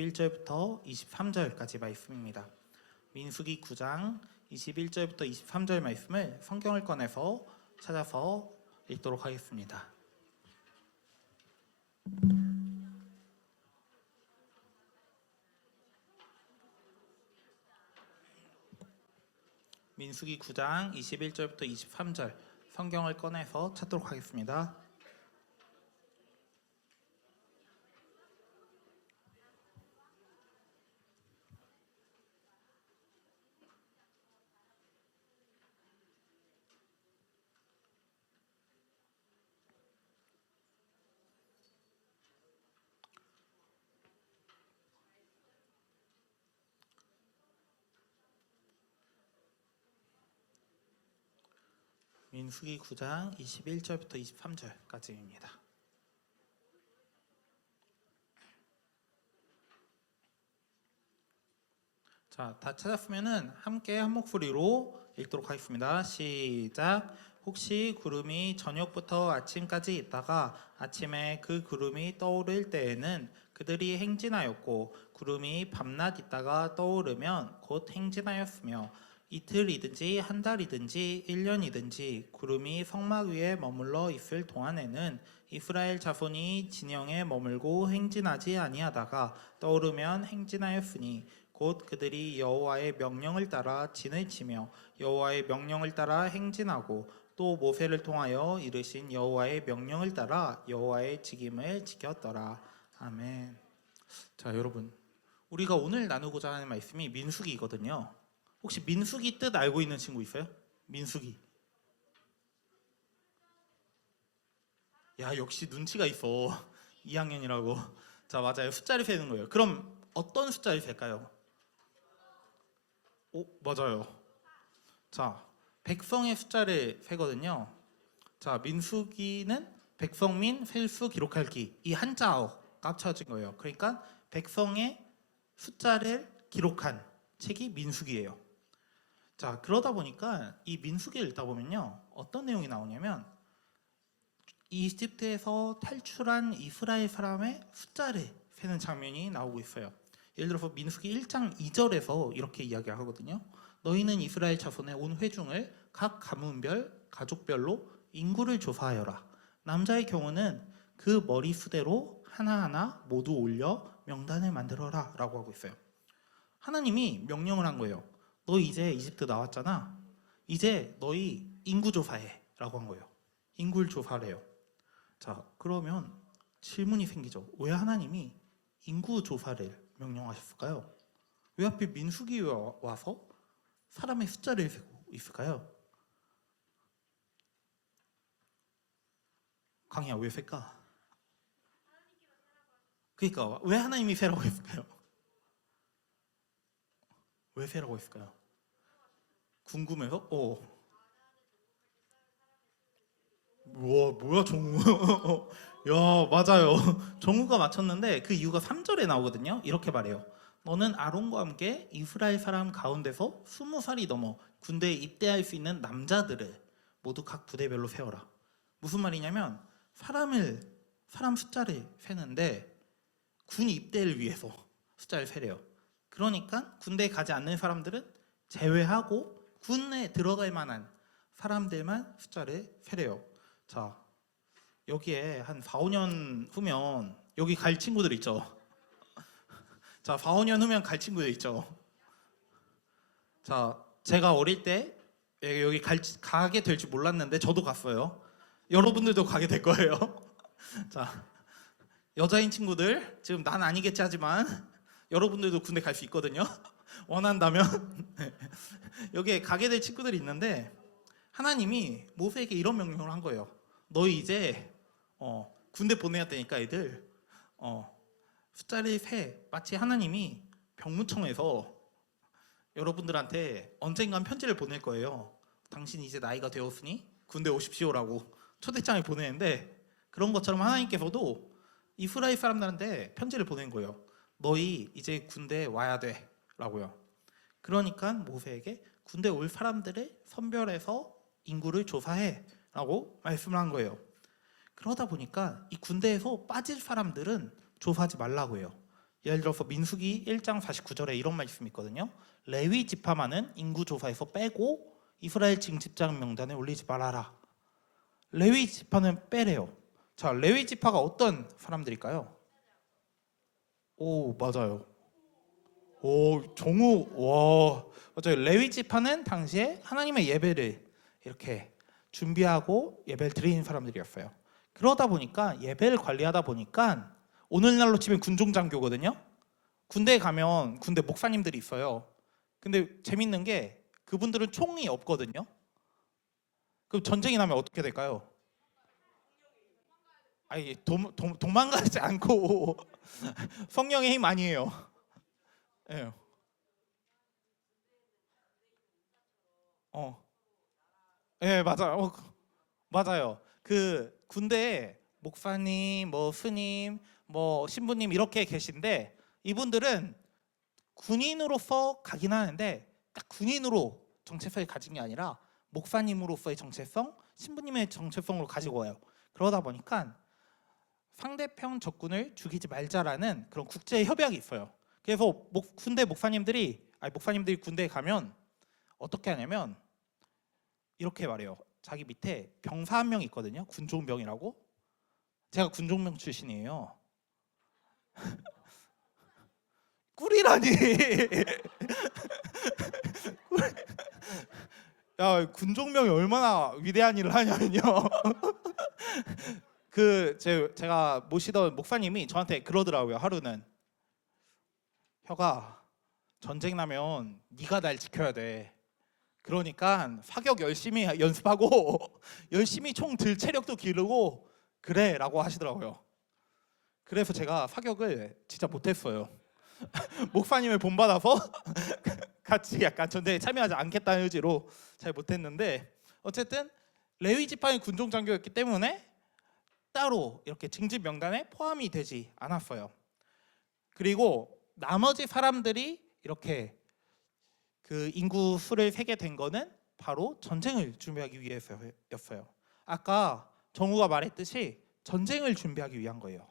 21절부터 23절까지 말씀입니다. 민수기 9장 21절부터 23절 말씀을 성경을 꺼내서 찾아서 읽도록 하겠습니다. 민수기 9장 21절부터 23절 성경을 꺼내서 찾도록 하겠습니다. 민수기 9장 21절부터 23절까지입니다. 자, 다 찾았으면은 함께 한 목소리로 읽도록 하겠습니다. 시작. 혹시 구름이 저녁부터 아침까지 있다가 아침에 그 구름이 떠오를 때에는 그들이 행진하였고, 구름이 밤낮 있다가 떠오르면 곧 행진하였으며, 이틀이든지 한 달이든지 1년이든지 구름이 성막 위에 머물러 있을 동안에는 이스라엘 자손이 진영에 머물고 행진하지 아니하다가 떠오르면 행진하였으니 곧 그들이 여호와의 명령을 따라 진을 치며 여호와의 명령을 따라 행진하고 또 모세를 통하여 이르신 여호와의 명령을 따라 여호와의 직임을 지켰더라. 아멘. 자, 여러분, 우리가 오늘 나누고자 하는 말씀이 민수기거든요. 혹시 민수기 뜻 알고 있는 친구 있어요? 민수기. 야, 역시 눈치가 있어. 2학년이라고. 자, 맞아요. 숫자를 세는 거예요. 그럼 어떤 숫자를 셀까요? 오, 맞아요. 자, 백성의 숫자를 세거든요. 자, 민수기는 백성민 셀수 기록할기, 이 한자어가 합쳐진 거예요. 그러니까 백성의 숫자를 기록한 책이 민수기예요. 자, 그러다 보니까 이 민수기를 읽다 보면요, 어떤 내용이 나오냐면 이집트에서 탈출한 이스라엘 사람의 숫자를 세는 장면이 나오고 있어요. 예를 들어서 민수기 1장 2절에서 이렇게 이야기하거든요. 너희는 이스라엘 자손의 온 회중을 각 가문별, 가족별로 인구를 조사하여라. 남자의 경우는 그 머리 수대로 하나하나 모두 올려 명단을 만들어라 라고 하고 있어요. 하나님이 명령을 한 거예요. 너 이제 이집트 나왔잖아. 이제 너희 인구 조사해 라고 한 거예요. 인구를 조사래요. 자, 그러면 질문이 생기죠. 왜 하나님이 인구 조사를 명령하셨을까요? 왜 하필 민수기에 와서 사람의 숫자를 세고 있을까요? 강희야, 왜 셀까? 그러니까 왜 하나님이 세라고 했을까요? 왜 세라고 했을까요? 궁금해서? 뭐야 정우. 야, 맞아요. 정우가 맞췄는데 그 이유가 3절에 나오거든요. 이렇게 말해요. 너는 아론과 함께 이스라엘 사람 가운데서 20살이 넘어 군대에 입대할 수 있는 남자들을 모두 각 부대별로 세워라. 무슨 말이냐면 사람 숫자를 세는데 군 입대를 위해서 숫자를 세래요. 그러니까 군대에 가지 않는 사람들은 제외하고 군에 들어갈 만한 사람들만 숫자를 세래요. 자, 여기에 한 4, 5년 후면 여기 갈 친구들 있죠. 자, 4, 5년 후면 갈 친구들 있죠. 자, 제가 어릴 때 여기 가게 될 줄 몰랐는데 저도 갔어요. 여러분들도 가게 될 거예요. 자, 여자인 친구들, 지금 난 아니겠지 하지만 여러분들도 군대 갈 수 있거든요. 원한다면. 여기에 가게 될 친구들이 있는데 하나님이 모세에게 이런 명령을 한 거예요. 너희 이제 군대 보내야 되니까 애들 숫자를 세. 마치 하나님이 병무청에서 여러분들한테 언젠간 편지를 보낼 거예요. 당신이 이제 나이가 되었으니 군대 오십시오라고 초대장을 보내는데, 그런 것처럼 하나님께서도 이스라엘 사람들한테 편지를 보낸 거예요. 너희 이제 군대에 와야 돼 라고요. 그러니까 모세에게 군대 올 사람들을 선별해서 인구를 조사해 라고 말씀을 한 거예요. 그러다 보니까 이 군대에서 빠질 사람들은 조사하지 말라고 해요. 예를 들어서 민수기 1장 49절에 이런 말씀이 있거든요. 레위 지파만은 인구 조사에서 빼고 이스라엘 징집장 명단에 올리지 말아라. 레위 지파는 빼래요. 자, 레위 지파가 어떤 사람들일까요? 오, 맞아요. 오, 정우, 와, 맞아요. 레위 지파는 당시에 하나님의 예배를 이렇게 준비하고 예배를 드리는 사람들이었어요. 그러다 보니까 예배를 관리하다 보니까 오늘날로 치면 군종장교거든요. 군대에 가면 군대 목사님들이 있어요. 근데 재밌는 게 그분들은 총이 없거든요. 그럼 전쟁이 나면 어떻게 될까요? 아니, 도망가지 않고 성령의 힘 아니에요. 예. 어. 예, 맞아요. 맞아요. 그 군대에 목사님, 뭐 스님, 뭐 신부님 이렇게 계신데 이분들은 군인으로서 가긴 하는데 딱 군인으로 정체성을 가진 게 아니라 목사님으로서의 정체성, 신부님의 정체성으로 가지고 와요. 그러다 보니까 상대편 적군을 죽이지 말자라는 그런 국제 협약이 있어요. 그래서 군대 목사님들이 군대에 가면 어떻게 하냐면 이렇게 말해요. 자기 밑에 병사 한 명 있거든요. 군종병이라고. 제가 군종병 출신이에요. 꿀이라니. 야, 군종병이 얼마나 위대한 일을 하냐면요. 제가 모시던 목사님이 저한테 그러더라고요. 하루는 혀가 전쟁 나면 네가 날 지켜야 돼. 그러니까 사격 열심히 연습하고 열심히 총 들 체력도 기르고 그래라고 하시더라고요. 그래서 제가 사격을 진짜 못했어요. 목사님을 본받아서 같이 약간 전쟁에 참여하지 않겠다는 의지로 잘 못했는데 어쨌든 레위 지파의 군종 장교였기 때문에 따로 이렇게 징집 명단에 포함이 되지 않았어요. 그리고 나머지 사람들이 이렇게 그 인구 수를 세게 된 거는 바로 전쟁을 준비하기 위해서였어요. 아까 정우가 말했듯이 전쟁을 준비하기 위한 거예요.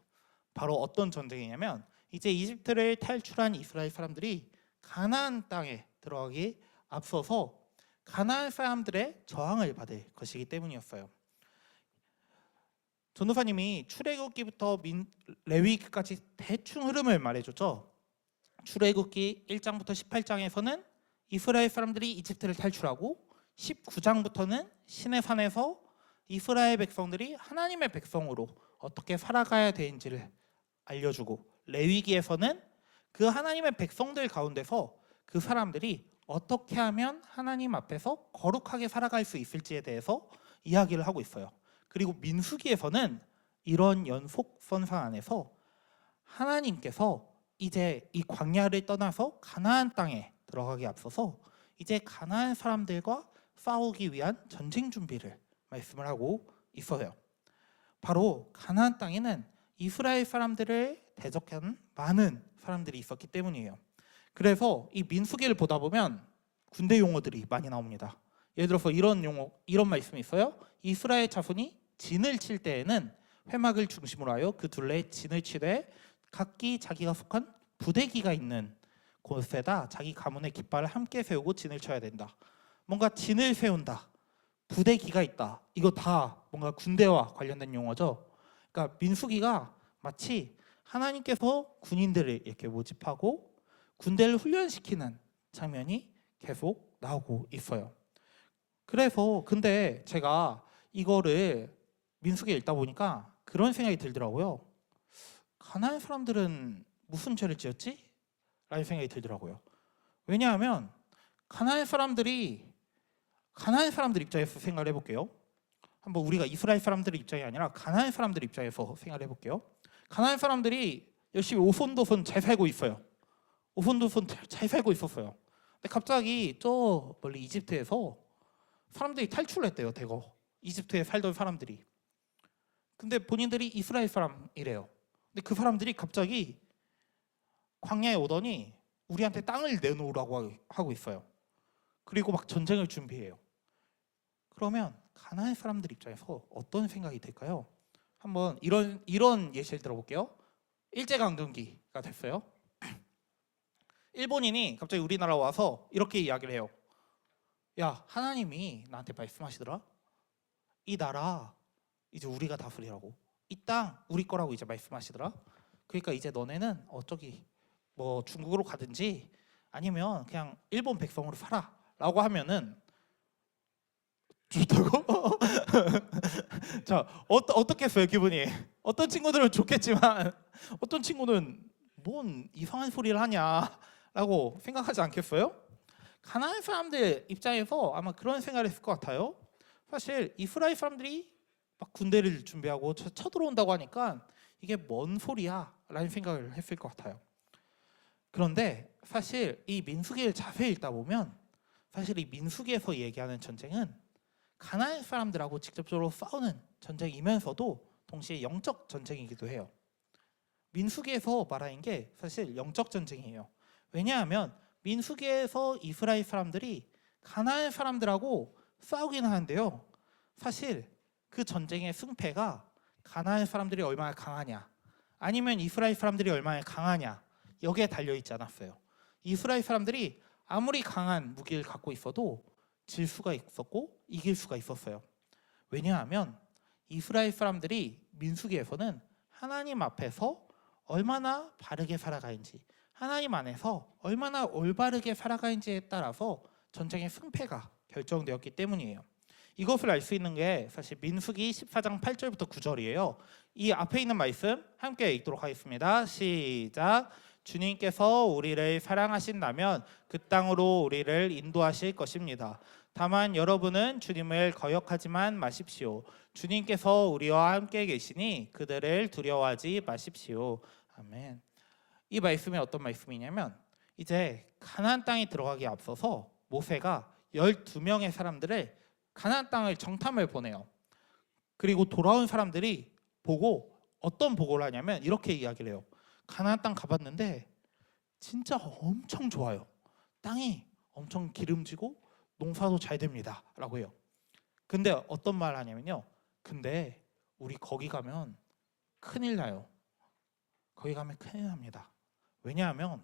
바로 어떤 전쟁이냐면 이제 이집트를 탈출한 이스라엘 사람들이 가나안 땅에 들어가기 앞서서 가나안 사람들의 저항을 받을 것이기 때문이었어요. 전도사님이 출애굽기부터 레위기까지 대충 흐름을 말해줬죠. 출애굽기 1장부터 18장에서는 이스라엘 사람들이 이집트를 탈출하고 19장부터는 시내산에서 이스라엘 백성들이 하나님의 백성으로 어떻게 살아가야 되는지를 알려주고 레위기에서는 그 하나님의 백성들 가운데서 그 사람들이 어떻게 하면 하나님 앞에서 거룩하게 살아갈 수 있을지에 대해서 이야기를 하고 있어요. 그리고 민수기에서는 이런 연속선상 안에서 하나님께서 이제 이 광야를 떠나서 가나안 땅에 들어가기 앞서서 이제 가나안 사람들과 싸우기 위한 전쟁 준비를 말씀을 하고 있어요. 바로 가나안 땅에는 이스라엘 사람들을 대적하는 많은 사람들이 있었기 때문이에요. 그래서 이 민수기를 보다 보면 군대 용어들이 많이 나옵니다. 예를 들어서 이런 말씀이 있어요. 이스라엘 자손이 진을 칠 때에는 회막을 중심으로 하여 그 둘레에 진을 치되 각기 자기가 속한 부대기가 있는 곳에다 자기 가문의 깃발을 함께 세우고 진을 쳐야 된다. 뭔가 진을 세운다. 부대기가 있다. 이거 다 뭔가 군대와 관련된 용어죠. 그러니까 민수기가 마치 하나님께서 군인들을 이렇게 모집하고 군대를 훈련시키는 장면이 계속 나오고 있어요. 그래서 근데 제가 이거를 민수기에 읽다 보니까 그런 생각이 들더라고요. 가나안 사람들은 무슨 죄를 지었지? 라는 생각이 들더라고요. 왜냐하면 가나안 사람들 입장에서 생각을 해볼게요. 한번 우리가 이스라엘 사람들의 입장이 아니라 가나안 사람들 입장에서 생각을 해볼게요. 가나안 사람들이 열심히 오손도손 잘 살고 있어요. 오손도손 잘 살고 있었어요. 근데 갑자기 저 멀리 이집트에서 사람들이 탈출했대요. 대거 이집트에 살던 사람들이. 근데 본인들이 이스라엘 사람이래요. 근데 그 사람들이 갑자기 광야에 오더니 우리한테 땅을 내놓으라고 하고 있어요. 그리고 막 전쟁을 준비해요. 그러면 가나안 사람들 입장에서 어떤 생각이 들까요? 한번 이런 예시를 들어볼게요. 일제강점기가 됐어요. 일본인이 갑자기 우리나라 와서 이렇게 이야기를 해요. 야, 하나님이 나한테 말씀하시더라. 이 나라 이제 우리가 다스리라고. 이 땅 우리 거라고 이제 말씀하시더라. 그러니까 이제 너네는 저기 뭐 중국으로 가든지 아니면 그냥 일본 백성으로 살아라고 하면은 좋다고? 자, 어떻겠어요 기분이? 어떤 친구들은 좋겠지만 어떤 친구는 뭔 이상한 소리를 하냐라고 생각하지 않겠어요? 가나안 사람들 입장에서 아마 그런 생각을 했을 것 같아요. 사실 이스라엘 사람들이 막 군대를 준비하고 쳐들어온다고 하니까 이게 뭔 소리야? 라는 생각을 했을 것 같아요. 그런데 사실 이 민수기를 자세히 읽다 보면 사실 이 민수기에서 얘기하는 전쟁은 가나안 사람들하고 직접적으로 싸우는 전쟁이면서도 동시에 영적 전쟁이기도 해요. 민수기에서 말하는 게 사실 영적 전쟁이에요. 왜냐하면 민수기에서 이스라엘 사람들이 가나안 사람들하고 싸우긴 하는데요. 사실 그 전쟁의 승패가 가나안 사람들이 얼마나 강하냐 아니면 이스라엘 사람들이 얼마나 강하냐 여기에 달려있지 않았어요. 이스라엘 사람들이 아무리 강한 무기를 갖고 있어도 질 수가 있었고 이길 수가 있었어요. 왜냐하면 이스라엘 사람들이 민수기에서는 하나님 앞에서 얼마나 바르게 살아가는지 하나님 안에서 얼마나 올바르게 살아가는지에 따라서 전쟁의 승패가 결정되었기 때문이에요. 이것을 알 수 있는 게 사실 민수기 14장 8절부터 9절이에요. 이 앞에 있는 말씀 함께 읽도록 하겠습니다. 시작. 주님께서 우리를 사랑하신다면 그 땅으로 우리를 인도하실 것입니다. 다만 여러분은 주님을 거역하지만 마십시오. 주님께서 우리와 함께 계시니 그들을 두려워하지 마십시오. 아멘. 이 말씀이 어떤 말씀이냐면 이제 가나안 땅에 들어가기에 앞서서 모세가 12명의 사람들을 가나안 땅을 정탐을 보내요. 그리고 돌아온 사람들이 보고 어떤 보고를 하냐면 이렇게 이야기를 해요. 가나안 땅 가봤는데 진짜 엄청 좋아요. 땅이 엄청 기름지고 농사도 잘 됩니다 라고 해요. 근데 어떤 말 하냐면요, 근데 우리 거기 가면 큰일 나요. 거기 가면 큰일 납니다. 왜냐하면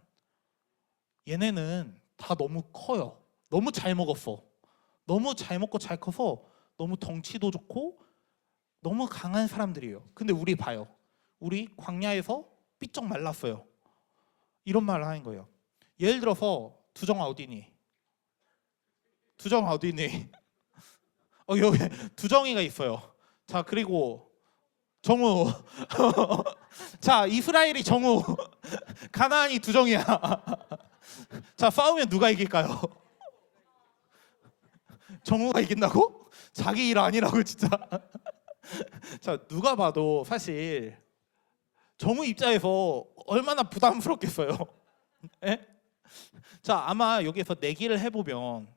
얘네는 다 너무 커요. 너무 잘 먹었어. 너무 잘 먹고 잘 커서 너무 덩치도 좋고 너무 강한 사람들이에요. 근데 우리 봐요. 우리 광야에서 삐쩍 말랐어요. 이런 말을 하는 거예요. 예를 들어서 두정아 어디니? 두정아 어디니? 여기 두정이가 있어요. 자, 그리고 정우. 자, 이스라엘이 정우, 가나안이 두정이야. 자, 싸우면 누가 이길까요? 정우가 이긴다고? 자기 일 아니라고 진짜. 자, 누가 봐도 사실 정우 입장에서 얼마나 부담스럽겠어요. 예? 자, 아마 여기서 내기를 해보면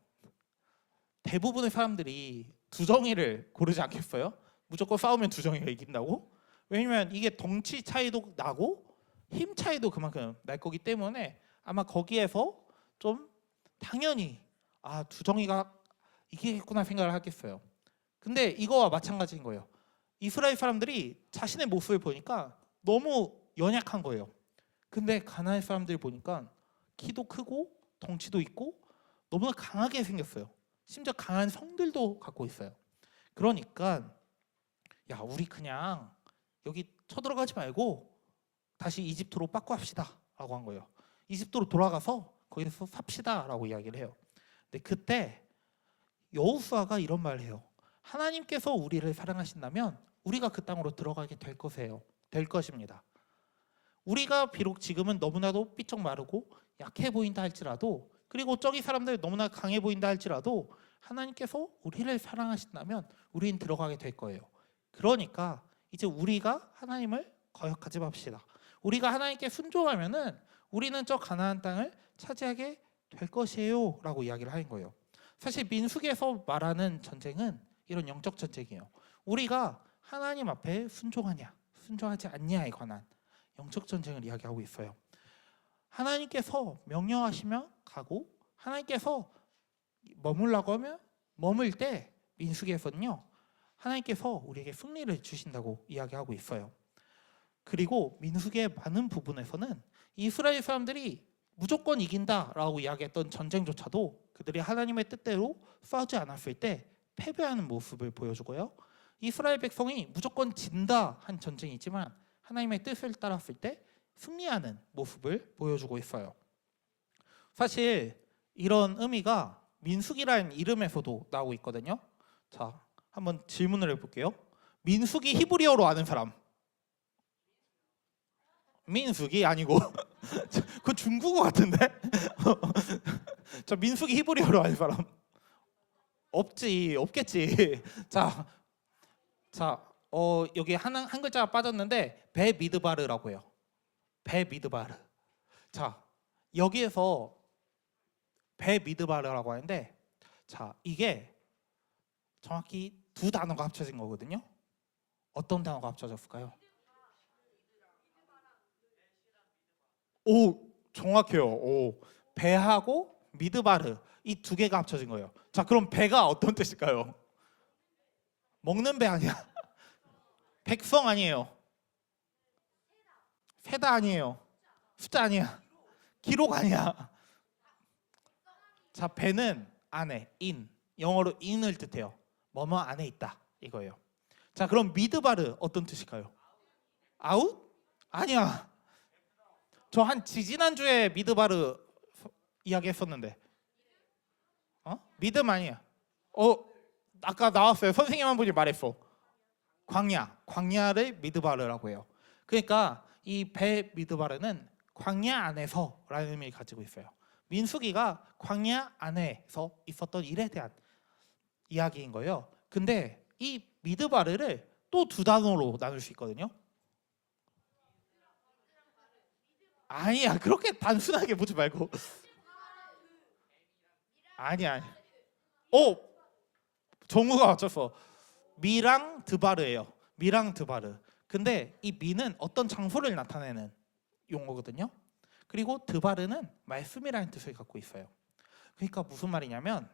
대부분의 사람들이 두정이를 고르지 않겠어요? 무조건 싸우면 두정이가 이긴다고? 왜냐면 이게 덩치 차이도 나고 힘 차이도 그만큼 날 거기 때문에 아마 거기에서 좀 당연히 두정이가 이기겠구나 생각을 하겠어요. 근데 이거와 마찬가지인 거예요. 이스라엘 사람들이 자신의 모습을 보니까 너무 연약한 거예요. 근데 가나안 사람들 보니까 키도 크고 덩치도 있고 너무나 강하게 생겼어요. 심지어 강한 성들도 갖고 있어요. 그러니까 야, 우리 그냥 여기 쳐들어가지 말고 다시 이집트로 빠꾸합시다 라고 한 거예요. 이집트로 돌아가서 거기서 삽시다 라고 이야기를 해요. 근데 그때 여호수아가 이런 말을 해요. 하나님께서 우리를 사랑하신다면 우리가 그 땅으로 들어가게 될 것입니다. 우리가 비록 지금은 너무나도 삐쩍 마르고 약해 보인다 할지라도, 그리고 저기 사람들 너무나 강해 보인다 할지라도 하나님께서 우리를 사랑하신다면 우리는 들어가게 될 거예요. 그러니까 이제 우리가 하나님을 거역하지 맙시다. 우리가 하나님께 순종하면은 우리는 저 가나안 땅을 차지하게 될 것이에요 라고 이야기를 하는 거예요. 사실 민수기에서 말하는 전쟁은 이런 영적 전쟁이에요. 우리가 하나님 앞에 순종하냐 순종하지 않냐에 관한 영적 전쟁을 이야기하고 있어요. 하나님께서 명령하시면 가고 하나님께서 머물라고 하면 머물 때 민수기에서는요, 하나님께서 우리에게 승리를 주신다고 이야기하고 있어요. 그리고 민수기의 많은 부분에서는 이스라엘 사람들이 무조건 이긴다라고 이야기했던 전쟁조차도 그들이 하나님의 뜻대로 싸우지 않았을 때 패배하는 모습을 보여주고요. 이스라엘 백성이 무조건 진다 한 전쟁이지만 하나님의 뜻을 따랐을 때 승리하는 모습을 보여주고 있어요. 사실 이런 의미가 민수기라는 이름에서도 나오고 있거든요. 자, 한번 질문을 해볼게요. 민수기 히브리어로 아는 사람? 민수기 아니고 그거 중국어 같은데? 자, 민수기 히브리어로 아는 사람? 없겠지. 자, 여기 한 글자가 빠졌는데 베미드바르라고 해요. 베미드바르. 자, 여기에서 베미드바르라고 하는데, 자, 이게 정확히 두 단어가 합쳐진 거거든요. 어떤 단어가 합쳐졌을까요? 오, 정확해요. 오, 배하고 미드바르 이 두 개가 합쳐진 거예요. 자, 그럼 배가 어떤 뜻일까요? 먹는 배 아니야. 백성 아니에요. 세다 아니에요. 숫자 아니야. 기록 아니야. 자, 배는 안에, in. 영어로 in을 뜻해요. 뭐뭐 안에 있다 이거예요. 자, 그럼 미드바르 어떤 뜻일까요? 아웃? 아니야. 저 한 지지난주에 미드바르 이야기했었는데. 믿음 아니야. 아까 나왔어요. 선생님 한 분이 말했어. 광야를 미드바르라고 해요. 그러니까 이 배 미드바르는 광야 안에서라는 의미를 가지고 있어요. 민수기가 광야 안에서 있었던 일에 대한 이야기인 거예요. 근데 이 미드바르를 또 두 단어로 나눌 수 있거든요. 아니야, 그렇게 단순하게 보지 말고. 아니야. 정우가 맞췄어. 미랑 드바르예요. 미랑 드바르. 근데 이 미는 어떤 장소를 나타내는 용어거든요. 그리고 드바르는 말씀이라는 뜻을 갖고 있어요. 그러니까 무슨 말이냐면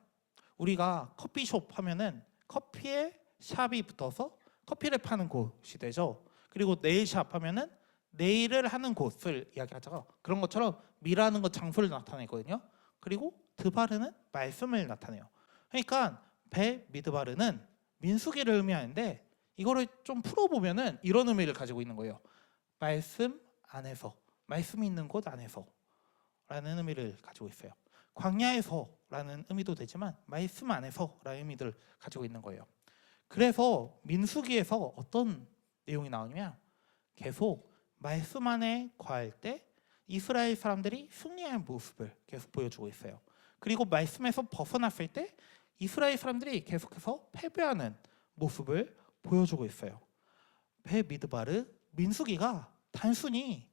우리가 커피숍 하면은 커피에 샵이 붙어서 커피를 파는 곳이 되죠. 그리고 네일샵 하면은 네일을 하는 곳을 이야기하죠. 그런 것처럼 미라는 건 장소를 나타내거든요. 그리고 드바르는 말씀을 나타내요. 그러니까 베 미드바르는 민수기를 의미하는데 이거를 좀 풀어보면은 이런 의미를 가지고 있는 거예요. 말씀 안에서, 말씀이 있는 곳 안에서 라는 의미를 가지고 있어요. 광야에서라는 의미도 되지만 말씀 안에서라는 의미를 가지고 있는 거예요. 그래서 민수기에서 어떤 내용이 나오냐면 계속 말씀 안에 거할 때 이스라엘 사람들이 승리하는 모습을 계속 보여주고 있어요. 그리고 말씀에서 벗어났을 때 이스라엘 사람들이 계속해서 패배하는 모습을 보여주고 있어요. 베미드바르 민수기가 단순히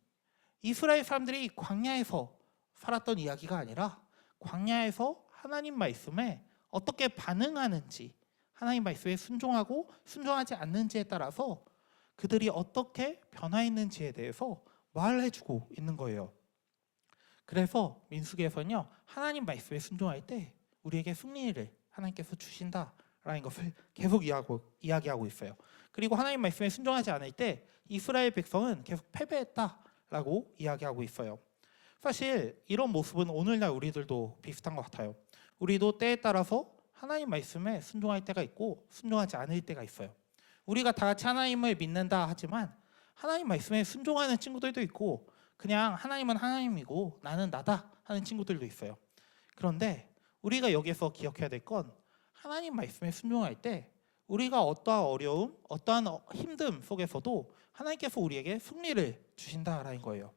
이스라엘 사람들이 광야에서 살았던 이야기가 아니라 광야에서 하나님 말씀에 어떻게 반응하는지, 하나님 말씀에 순종하고 순종하지 않는지에 따라서 그들이 어떻게 변화했는지에 대해서 말해주고 있는 거예요. 그래서 민수기에서는요, 하나님 말씀에 순종할 때 우리에게 승리를 하나님께서 주신다라는 것을 계속 이야기하고 있어요. 그리고 하나님 말씀에 순종하지 않을 때 이스라엘 백성은 계속 패배했다라고 이야기하고 있어요. 사실 이런 모습은 오늘날 우리들도 비슷한 것 같아요. 우리도 때에 따라서 하나님 말씀에 순종할 때가 있고 순종하지 않을 때가 있어요. 우리가 다 같이 하나님을 믿는다 하지만 하나님 말씀에 순종하는 친구들도 있고 그냥 하나님은 하나님이고 나는 나다 하는 친구들도 있어요. 그런데 우리가 여기서 기억해야 될 건 하나님 말씀에 순종할 때 우리가 어떠한 어려움, 어떠한 힘듦 속에서도 하나님께서 우리에게 승리를 주신다라는 거예요.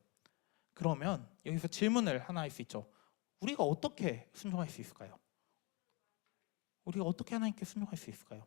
그러면 여기서 질문을 하나 할 수 있죠. 우리가 어떻게 순종할 수 있을까요? 우리가 어떻게 하나님께 순종할 수 있을까요?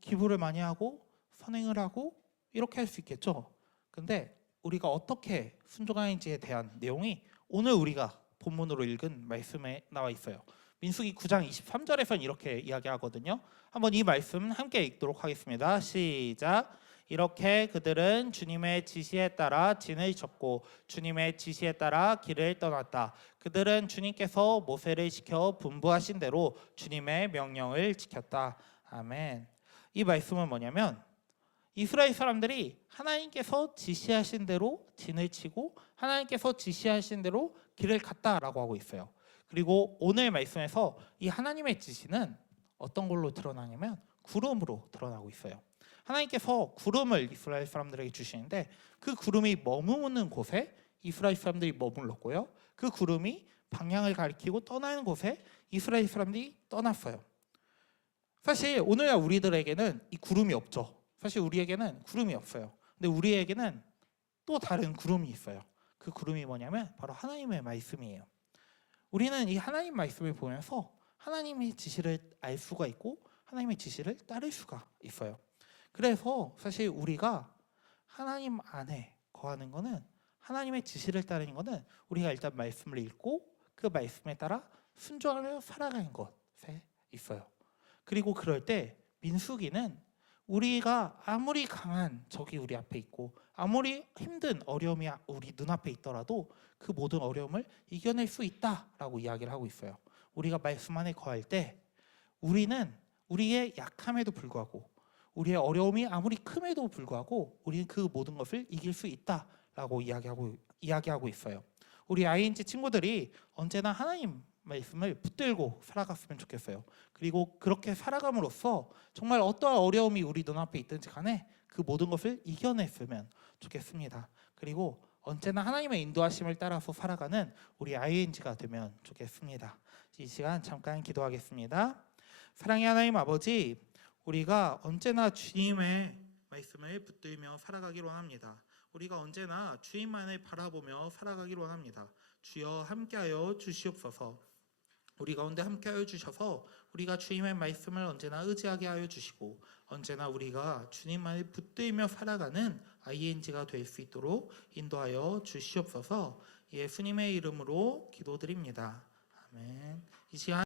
기부를 많이 하고 선행을 하고 이렇게 할 수 있겠죠. 근데 우리가 어떻게 순종하는지에 대한 내용이 오늘 우리가 본문으로 읽은 말씀에 나와 있어요. 민수기 9장 23절에서는 이렇게 이야기하거든요. 한번 이 말씀 함께 읽도록 하겠습니다. 시작. 이렇게 그들은 주님의 지시에 따라 진을 쳤고 주님의 지시에 따라 길을 떠났다. 그들은 주님께서 모세를 시켜 분부하신 대로 주님의 명령을 지켰다. 아멘. 이 말씀은 뭐냐면 이스라엘 사람들이 하나님께서 지시하신 대로 진을 치고 하나님께서 지시하신 대로 길을 갔다라고 하고 있어요. 그리고 오늘 말씀에서 이 하나님의 지시는 어떤 걸로 드러나냐면 구름으로 드러나고 있어요. 하나님께서 구름을 이스라엘 사람들에게 주시는데 그 구름이 머무는 곳에 이스라엘 사람들이 머물렀고요. 그 구름이 방향을 가리키고 떠나는 곳에 이스라엘 사람들이 떠났어요. 사실 오늘날 우리들에게는 이 구름이 없죠. 사실 우리에게는 구름이 없어요. 근데 우리에게는 또 다른 구름이 있어요. 그 구름이 뭐냐면 바로 하나님의 말씀이에요. 우리는 이 하나님 말씀을 보면서 하나님의 지시를 알 수가 있고 하나님의 지시를 따를 수가 있어요. 그래서 사실 우리가 하나님 안에 거하는 거는, 하나님의 지시를 따르는 거는 우리가 일단 말씀을 읽고 그 말씀에 따라 순종하며 살아가는 것에 있어요. 그리고 그럴 때 민수기는 우리가 아무리 강한 적이 우리 앞에 있고 아무리 힘든 어려움이 우리 눈앞에 있더라도 그 모든 어려움을 이겨낼 수 있다라고 이야기를 하고 있어요. 우리가 말씀 안에 거할 때 우리는 우리의 약함에도 불구하고 우리의 어려움이 아무리 큼에도 불구하고 우리는 그 모든 것을 이길 수 있다라고 이야기하고 있어요. 우리 ING 친구들이 언제나 하나님 말씀을 붙들고 살아갔으면 좋겠어요. 그리고 그렇게 살아감으로써 정말 어떠한 어려움이 우리 눈앞에 있든지 간에 그 모든 것을 이겨냈으면 좋겠습니다. 그리고 언제나 하나님의 인도하심을 따라서 살아가는 우리 ING가 되면 좋겠습니다. 이 시간 잠깐 기도하겠습니다. 사랑의 하나님 아버지, 우리가 언제나 주님의 말씀을 붙들며 살아가기로 합니다. 우리가 언제나 주님만을 바라보며 살아가기로 원합니다. 주여 함께하여 주시옵소서. 우리 가운데 함께하여 주셔서 우리가 주님의 말씀을 언제나 의지하게 하여 주시고 언제나 우리가 주님만을 붙들며 살아가는 ING가 될 수 있도록 인도하여 주시옵소서. 예수님의 이름으로 기도드립니다. 아멘. 이 시간